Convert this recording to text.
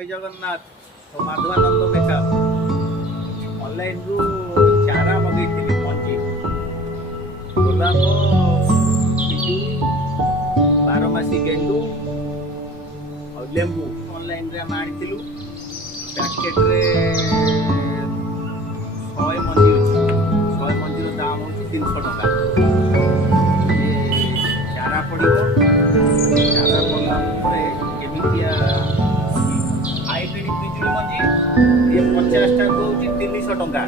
जय जगन्नाथ। तो Madhavanand makeup online रु चारा मगेइଥିଲି मंजी गोलाप पिजुई बारमासी गेंडू और लेंबू ऑनलाइन रे हम आनिथिलु पैकेट रे 100 मंजी अछि 100 मंजी रो दाम होछि 300 टका चारा पड़िबो चारा पड़ला परे केमितिया हाइब्रिड पिजुई मंजी ये 50 टा होछि 300 टका